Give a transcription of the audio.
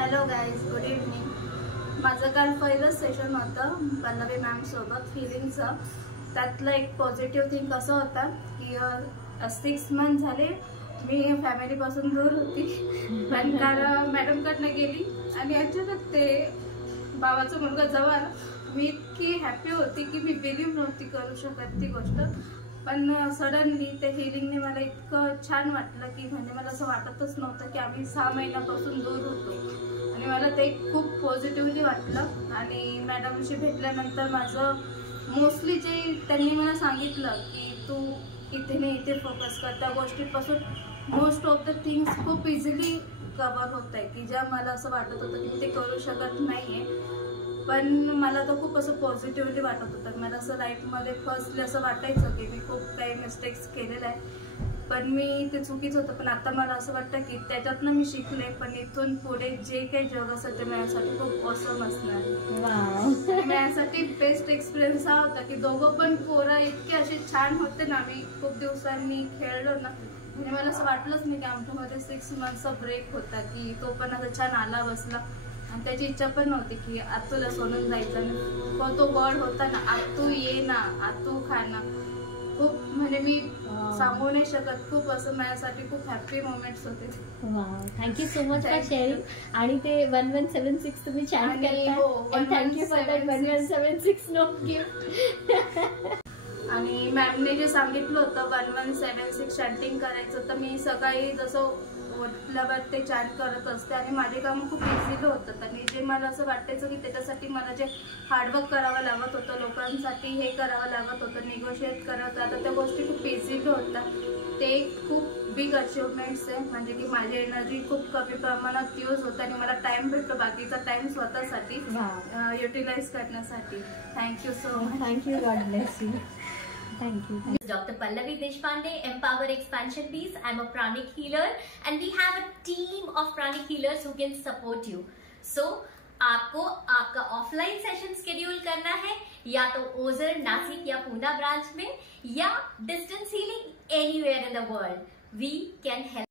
Hello guys, good evening. माझं काल पहिलंच सेशन होतं पल्लवी मॅम सोबत फिलिंगचं. त्यातलं एक पॉझिटिव्ह थिंग असं होता की 6 मंथ झाले मी फॅमिलीपासून दूर होती, पण काल मॅडमकडनं गेली आणि अचानक ते भावाचा मुलगा जवळ आला. मी इतकी हॅपी होती की मी बिलीव्ह नव्हती करू शकत ती गोष्ट, पण सडनली त्या हिलिंगने मला इतकं छान वाटलं की म्हणजे मला असं वाटतच नव्हतं की आम्ही 6 महिन्यापासून दूर होतो आणि मला ते खूप पॉझिटिव्हली वाटलं. आणि मॅडमशी भेटल्यानंतर माझं मोस्टली जे त्यांनी मला सांगितलं की तू इथे नाही इथे फोकस कर, त्या गोष्टीपासून मोस्ट ऑफ द थिंग्स खूप इझिली कव्हर होत आहे की ज्या मला असं वाटत होतं की ते करू शकत नाही आहे. पण मला तर खूप असं पॉझिटिव्हली वाटत होतं. मला असं लाईफमध्ये फर्स्टली असं वाटायचं की मी खूप काही मिस्टेक्स केलेल्या आहे, पण मी ते चुकीच होतं. पण आता मला असं वाटतं की त्याच्यातनं मी शिकले, पण इथून पुढे जे काही जग असेल ते माझ्यासाठी खूप ऑसम असणार. माझ्यासाठी बेस्ट एक्सपिरियन्स हा होता की दोघं पण पोरं इतके असे छान होते ना. मी खूप दिवसांनी खेळलो ना, म्हणजे मला असं वाटलंच नाही की आमच्यामध्ये 6 मंथचा ब्रेक होता की तो पण असं छान आला बसला. आणि त्याची इच्छा पण नव्हती की आतूला सोडून जायचं. तो गॉड होता ना, आतू ये ना, आतू खा ना. खूप म्हणजे मी सांगू नाही शकत. खूप असं माझ्यासाठी खूप हॅपी मोमेंट्स होते. Thank you so much for sharing. आणि ते 1176 तुम्ही चॅट करताय. Thank you for that 1176 no gift. आणि मॅमने जे सांगितलं होतं 1176 चॅटिंग करायचं, तर मी सकाळी जसं उठल्यावर ते चॅट करत असते आणि माझे काम खूप इझिली होतात. आणि जे मला असं वाटायचं की त्याच्यासाठी मला जे हार्डवर्क करावं लागत होतं, लोकांसाठी हे करावं लागत होतं, निगोशिएट करत होतं, त्या गोष्टी खूप इझिली होतात. ते खूप बिग अचिव्हमेंट्स आहे. म्हणजे की माझी एनर्जी खूप कमी प्रमाणात यूज होते आणि मला टाइम भेटतो बाकीचा टाइम स्वतःसाठी युटिलाइज करण्यासाठी. Thank you so much. Thank you. God bless you. Thank you. Dr. Pallavi Deshpande, Empower Expansion Piece. I'm a pranic healer and we have a team of pranic healers who can support you. So, आपको आपका offline session schedule करना है या तो ओझर, नासिक या Poona branch में, या distance healing anywhere in the world, we can help.